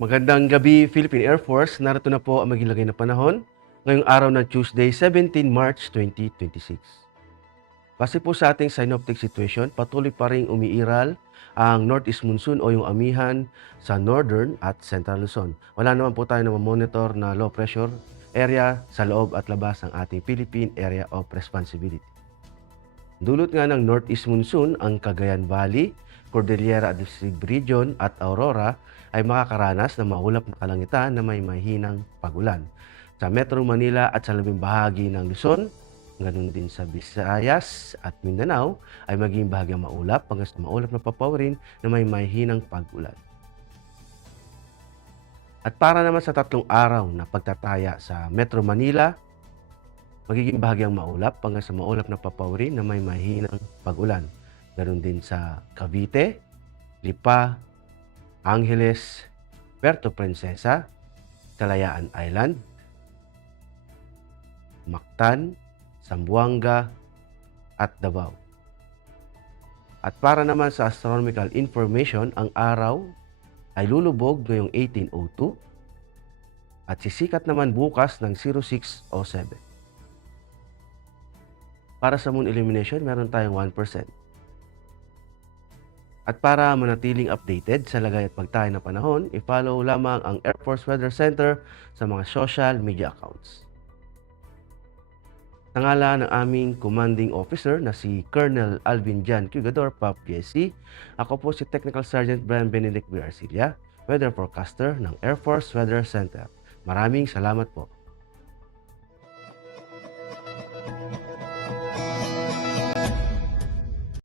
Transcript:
Magandang gabi, Philippine Air Force. Narito na po ang maging na panahon ngayong araw ng Tuesday, 17 March 2026. Base po sa ating synoptic situation, patuloy pa rin umiiral ang northeast monsoon o yung amihan sa northern at central Luzon. Wala naman po tayo na monitor na low pressure area sa loob at labas ng ating Philippine Area of Responsibility. Dulot nga ng northeast monsoon ang Cagayan Valley, Cordillera District Region at Aurora ay makakaranas ng maulap na kalangitan na may mahinang pagulan. Sa Metro Manila at sa labing bahagi ng Luzon, ganun din sa Visayas at Mindanao ay maging bahagyang maulap hanggang sa maulap na papawirin na may mahinang pagulan. At para naman sa 3 araw na pagtataya sa Metro Manila, magiging bahagyang maulap hanggang sa maulap na papawirin na may mahinang pag-ulan. Ganon din sa Cavite, Lipa, Angeles, Puerto Princesa, Kalayaan Island, Mactan, Zamboanga, at Davao. At para naman sa astronomical information, ang araw ay lulubog ngayong 1802 at sisikat naman bukas ng 06:07. Para sa moon illumination, meron tayong 1%. At para manatiling updated sa lagay at pagtayo ng panahon, i-follow lamang ang Air Force Weather Center sa mga social media accounts. Sa ngalan ng aming commanding officer na si Colonel Alvin Jan Cugador, PAP PSC, ako po si Technical Sergeant Brian Benedict B. Arcilla, Weather Forecaster ng Air Force Weather Center. Maraming salamat po.